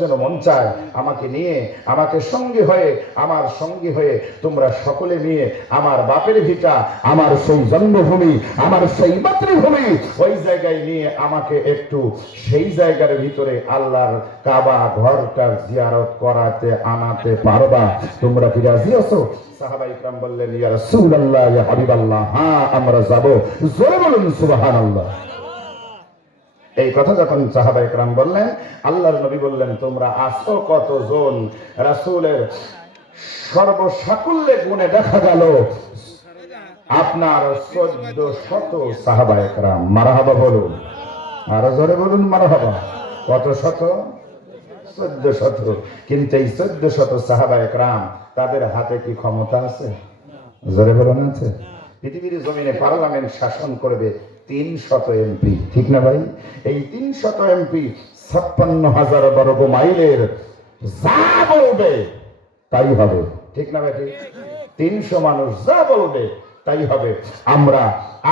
যেন মন চায় আমাকে নিয়ে, আমাকে সঙ্গী হয়ে, আমার সঙ্গী হয়ে তোমরা সকলে নিয়ে আমার বাপের ভিটা, আমার সেই জন্মভূমি, আমার সেই মাতৃভূমি, ওই জায়গায় নিয়ে আমাকে একটু সেই জায়গার ভিতরে আল্লাহর কাবা ঘরটার জিয়ারত করাতে আনাতে পারবা? তোমরা কি রাজি আছো? সাহাবা ইকরাম বললেন, ইয়া রাসূলুল্লাহ, ইয়া হাবিবাল্লাহ, হ্যাঁ আমরা যাব। জোরে বলুন সুবহানাল্লাহ। এই কথা যখন সাহাবা ইকরাম বললেন, আল্লাহর নবী বললেন, তোমরা আসো কতজন? রাসূলের সর্বসাকুল্যে গুণে দেখা গেল আপনার 1400 সাহাবা ইকরাম। মারহাবা বলুন, আরো জোরে বলুন মারহাবা। কত শত? 1400। কিন্তু এই 1400 সাহাবা ইকরাম, তাদের হাতে কি ক্ষমতা আছে? জোরে বলুন আছে? পৃথিবীর জমিনে পার্লামেন্ট শাসন করবে 300 এমপি, ঠিক না ভাই? এই 300 এমপি 56,000 বর্গ মাইলের যা বলবে তাই হবে, ঠিক না ভাই? 300 মানুষ যা বলবে তাই হবে। আমরা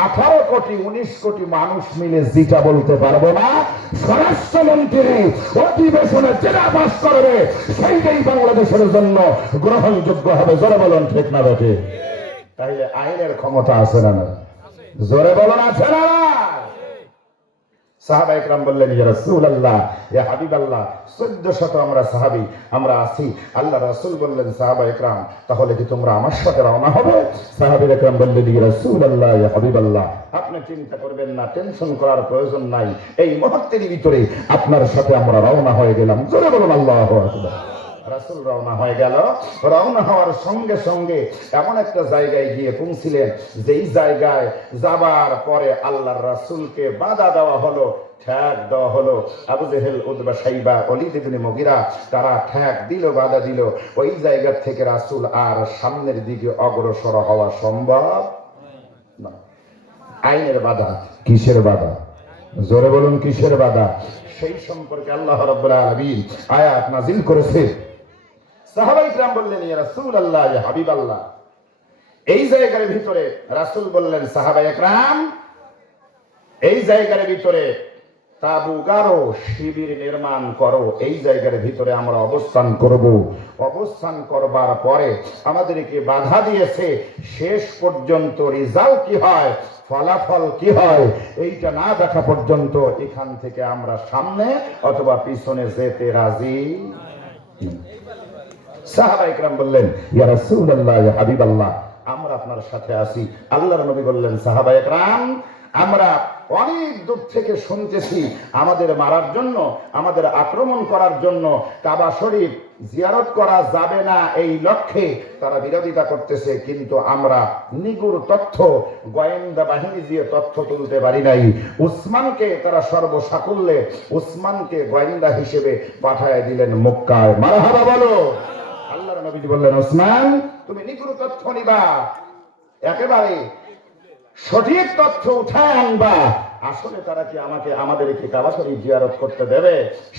18 কোটি 19 কোটি মানুষ মিলে যেটা বলতে পারবো না, স্বরাষ্ট্রমন্ত্রী অধিবেশনে যেটা পাস করবে সেইটাই বাংলাদেশের জন্য গ্রহণযোগ্য হবে। জোরে বলুন ঠিক না ভাই? তাইলে আইনের ক্ষমতা আছে না? জোরে বলুন আছে না? সাহাবা ইকরাম বললেন, ইয়া রাসূলুল্লাহ, ইয়া হাবিবাল্লাহ, 1400 আমরা সাহাবী, আমরা আছি। আল্লাহ রাসূল বললেন, সাহাবা ইকরাম, তাহলে কি তোমরা আমার সাথে রওনা হবে? সাহাবা ইকরাম বললেন, ইয়া রাসূলুল্লাহ, ইয়া হাবিবাল্লাহ, আপনি চিন্তা করবেন না, টেনশন করার প্রয়োজন নাই, এই মুহূর্তের ভিতরে আপনার সাথে আমরা রওনা হয়ে গেলাম। জোরে বলুন আল্লাহু আকবার। রাসূল রওনা হয়ে গেল। রওনা হওয়ার সঙ্গে সঙ্গে এমন একটা জায়গায় গিয়ে পৌঁছিলেন, যেই জায়গায় যাবার পরে আল্লাহর রাসূলকে বাধা দেওয়া হলো, ঠ্যাক দেওয়া হলো। আবু জেহেল, উতবা, শাইবা, ওলীদ ইবনে মুগীরা, তারা ঠ্যাক দিল, বাধা দিল। ওই জায়গা থেকে রাসূল আর সামনের দিকে অগ্রসর হওয়া সম্ভব না। আইনের বাধা। কিসের বাধা? জোরে বলুন কিসের বাধা? সেই সম্পর্কে আল্লাহ রাব্বুল আলামিন আয়াত নাযিল করেছে। সাহাবা ইকরাম বললেন, ইয়া রাসূলুল্লাহ, ইয়া হাবিবাল্লাহ, এই জায়গার ভিতরে রাসূল বললেন, সাহাবা ইকরাম, এই জায়গার ভিতরে তাবু গাড়ো, শিবির নির্মাণ করো, এই জায়গার ভিতরে আমরা অবস্থান করব। অবস্থান করবার পরে আমাদেরকে বাধা দিয়েছে, শেষ পর্যন্ত রেজাল্ট কি হয়, ফলাফল কি হয়, এইটা না দেখা পর্যন্ত এখান থেকে আমরা সামনে অথবা পিছনে যেতে রাজি। সাহাবা ইকরাম বললেন, ইয়া রাসূলুল্লাহ, ইয়া হাবিবাল্লাহ, আমরা আপনার সাথে আছি। আল্লাহর নবী বললেন, সাহাবা ইকরাম, আমরা অনেক দূর থেকে শুনতেছি আমাদের মারার জন্য, আমাদের আক্রমণ করার জন্য কাবা শরীফ জিয়ারত করা যাবে না, এই লক্ষ্যে তারা বিরোধিতা করতেছে। কিন্তু আমরা নিগুড় তথ্য, গোয়েন্দা বাহিনী দিয়ে তথ্য তুলতে পারি নাই। উসমানকে তারা সর্বসাকুল্যে উসমানকে গোয়েন্দা হিসেবে পাঠায় দিলেন মক্কায়। মারহাবা বলো। আল্লাহর নবী বললেন, ওসমান, তুমি নিগুড় তথ্য নিবা, একেবারে সঠিক তথ্য উঠায় আনবা। আসলে তারা কি আমাদেরকে কাবা শরীফ জিয়ারত করতে দেবে?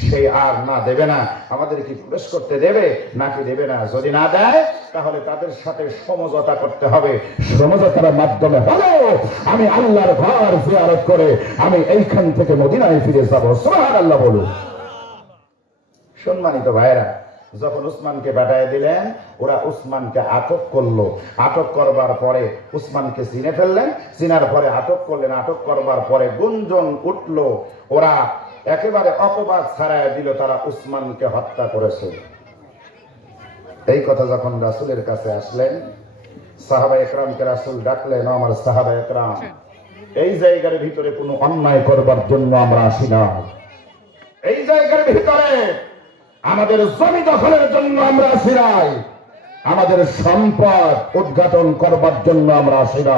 সে আর না দেবে না। আমাদের কি প্রবেশ করতে দেবে নাকি দেবে না? যদি না দেয় তাহলে তাদের সাথে সমঝোতা করতে হবে। সমঝোতার মাধ্যমে হলো আমি আল্লাহর ঘর জিয়ারত করে আমি এইখান থেকে মদিনায় ফিরে যাব। সুবহানাল্লাহ বলুন। সম্মানিত ভাইরা, যখন উসমানকে পাঠিয়ে দিলেন, ওরা উসমানকে আটক করলো। আটক করবার পরে উসমানকে চিনে ফেললেন, চিনার পরে আটক করলেন। আটক করবার পরে গুঞ্জন উঠলো, ওরা একেবারে অপবাদ ছাড়াই দিল, তারা উসমানকে হত্যা করেছে। এই কথা যখন রাসূলের কাছে আসলেন, সাহাবা ইকরামকে রাসূল ডাকলেন, আমার সাহাবা ইকরাম, এই জায়গার ভিতরে কোনো অন্যায় করবার জন্য আমরা আসি না। এই জায়গার ভিতরে আমাদের জমি দখলের জন্য আমরা আসি নাই, আমাদের সম্পদ উদ্ঘাটন করবার জন্য আমরা আসি না।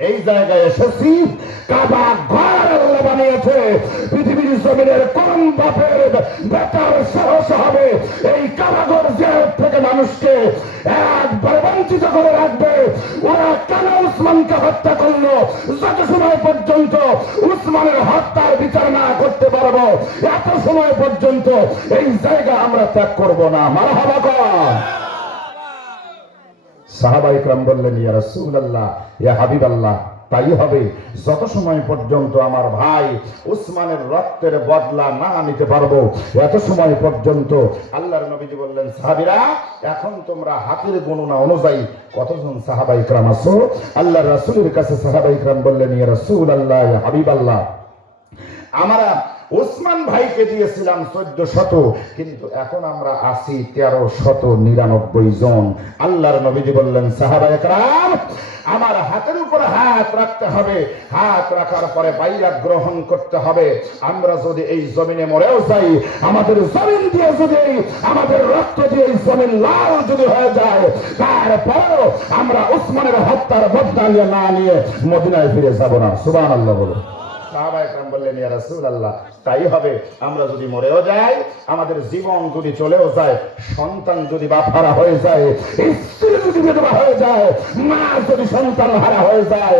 এই জায়গায় এসেছি, কাবা ঘর আল্লাহ বানিয়েছে, পৃথিবীর জমিনের কোন বাপের বেটার সাহস হবে এই কাবা ঘর জিয়ারত থেকে মানুষকে একবার বঞ্চিত করে রাখবে? ওরা কেন উসমানকে হত্যা করলো? যত সময় পর্যন্ত উসমানের হত্যার বিচার না করতে পারবো, এত সময় পর্যন্ত এই জায়গা আমরা ত্যাগ করব না। মারহাবা কর। সাহাবা ইকরাম বললেন, ইয়া রাসূলুল্লাহ, ইয়া হাবিবাল্লাহ, তাই হবে যত সময় পর্যন্ত আমার ভাই উসমানের রক্তের বদলা না নিতে পারবো, এত সময় পর্যন্ত আল্লাহর নবীজি বললেন, সাহাবীরা এখন তোমরা হাতের গণনা অনুযায়ী কতজন সাহাবা ইকরাম আছো? আল্লাহর রাসূলের কাছে সাহাবা ইকরাম বললেন, ইয়া রাসূলুল্লাহ, ইয়া হাবিবাল্লাহ, আমরা ওসমান ভাইকে দিয়েছিলাম 1400, কিন্তু এখন আমরা আছি 1399 জন। আল্লাহর নবীজি বললেন, সাহাবায়ে কেরাম আমার হাতের উপরে হাত রাখতে হবে, হাত রাখার পরে বাইরাত গ্রহণ করতে হবে। আমরা যদি এই জমিনে মরেও যাই, আমাদের জমিন দিয়ে যদি আমাদের রক্ত দিয়ে এই জমিন লাল যদি হয়ে যায়, তারপরেও আমরা উসমানের হত্যার বদলা নিয়ে না নিয়ে মদিনায় ফিরে যাব না। সুবহানাল্লাহ বলো। সাহাবায়ে কেরাম বললেন, ইয়া রাসূলুল্লাহ, তাই হবে। আমরা যদি মরেও যাই, আমাদের জীবন যদি চলেও যায়, সন্তান যদি বাপহারা হয়ে যায়, স্ত্রী যদি বিধবা হয়ে যায়, মা যদি সন্তান হারা হয়ে যায়,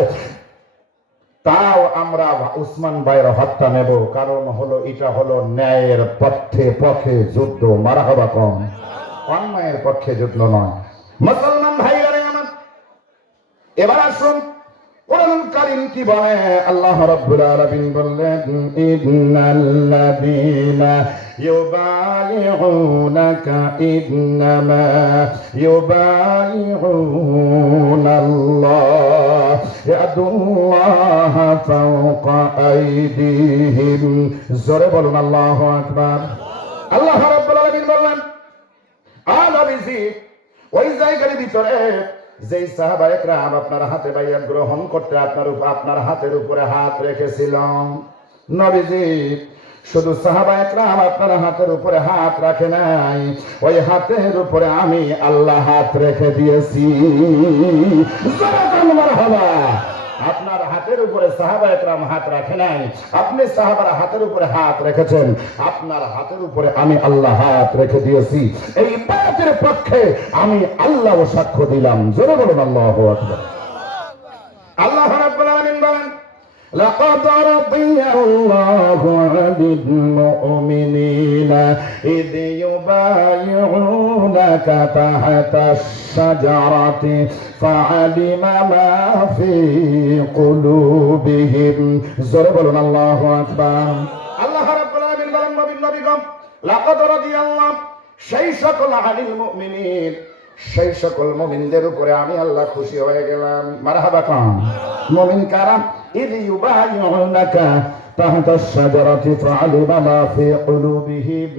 তাও আমরা উসমান ভাইয়ের হত্যা নেব। কারণ হলো এটা হলো ন্যায়ের পক্ষে যুদ্ধ। মারহাবা কম, অন্যায়ের পক্ষে যুদ্ধ নয়। মুসলমান ভাইরা আমার, এবার আসুন কোরআন কারীম কি বলে? আল্লাহ রাব্বুল আলামিন বললেন, ইন্নাল্লাযীনা ইউবাইউনাকা ইন্নামা ইউবাইউনাল্লাহ ইয়াদুল্লাহ ফাওকা আইদিহিম। জোরে বলুন আল্লাহু আকবার। আল্লাহ রাব্বুল আলামিন বললেন, নবীজি ওই জায়গার ভিতরে যেই সাহাবায়ে কেরাম আপনার হাতে বাইয়াত গ্রহণ করতে আপনার হাতের উপরে হাত রেখেছিলাম, নবীজি শুধু সাহাবায়ে কেরাম আপনার হাতের উপরে হাত রাখে নাই, ওই হাতের উপরে আমি আল্লাহ হাত রেখে দিয়েছি। মারহাবা। আপনার হাতের উপরে সাহাবায়ে কেরাম হাত রাখে নাই, আপনি সাহাবার হাতের উপরে হাত রেখেছেন, আপনার হাতের উপরে আমি আল্লাহ হাত রেখে দিয়েছি। এই বায়াতের পক্ষে আমি আল্লাহ সাক্ষ্য দিলাম। জোরে বলুন আল্লাহু আকবার। আল্লাহ রাব্বুল আলামিন বলেন, لقد رضي الله عن المؤمنين إذ يبايعونك تحت الشجرة فعلم ما في قلوبهم। জোরে বলুন আল্লাহু আকবার। আল্লাহ রাব্বুল আলামিন বলেন, নবীগণ, লাকাদ রাদিয়াল্লাহু, সেই সকল আনিল মুমিনিন, সেই সকল মুমিনদের উপরে আমি আল্লাহ খুশি হয়ে গেলাম। মারহাবা কাম। মুমিন কারা? ইয ইউবাইউনাকা তাহতা আশ-শাজারাতি ফাআলিমা মা ফি কুলুবিহিম।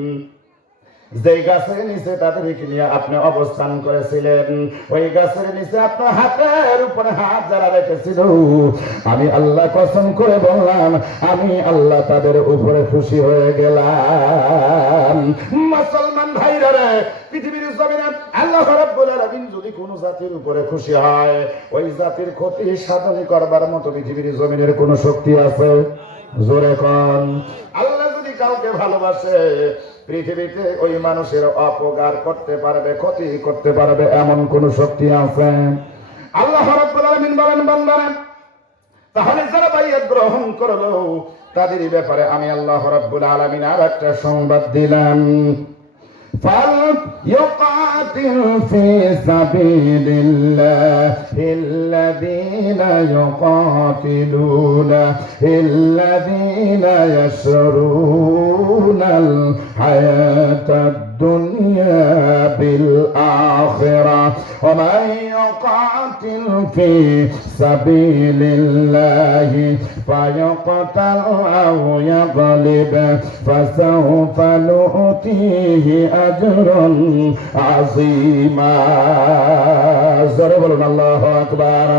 যেই গাছের নিচে তাদেরকে নিয়ে আপনি অবস্থান করেছিলেন, ওই গাছের নিচে আপনার হাতের উপরে হাত যারা রেখেছিল, আমি আল্লাহ কসম করে বললাম, আমি আল্লাহ তাদের উপরে খুশি হয়ে গেলাম। মুসলমান ভাইরা রে, পৃথিবীর জমিনে আল্লাহ রাব্বুল আলামিন যদি কোন জাতির উপরে খুশি হয়, ওই জাতির ক্ষতি সাধন করবার মতো পৃথিবীর জমিনের কোন শক্তি আছে? জোরে কোন। আল্লাহ যদি কাউকে ভালোবাসে, পৃথিবীতে ওই মানুষের অপকার করতে পারবে, ক্ষতি করতে পারবে এমন কোন শক্তি আছে? আল্লাহ রাব্বুল আলামিন বলেন, বান্দারা তাহলে যারা বাইয়াত গ্রহণ করলো, তাদের ব্যাপারে আমি আল্লাহ রাব্বুল আলামিন আর একটা সংবাদ দিলাম। فليقاتل في سبيل الله الذين يقاتلون الذين يشرون الحياة الدنيا بالآخرة ومن يقاتل في سبيل الله فيقتل أو يغلب فسوف نؤتيه أجرا عظيما। জোরে বলুন আল্লাহু আকবার।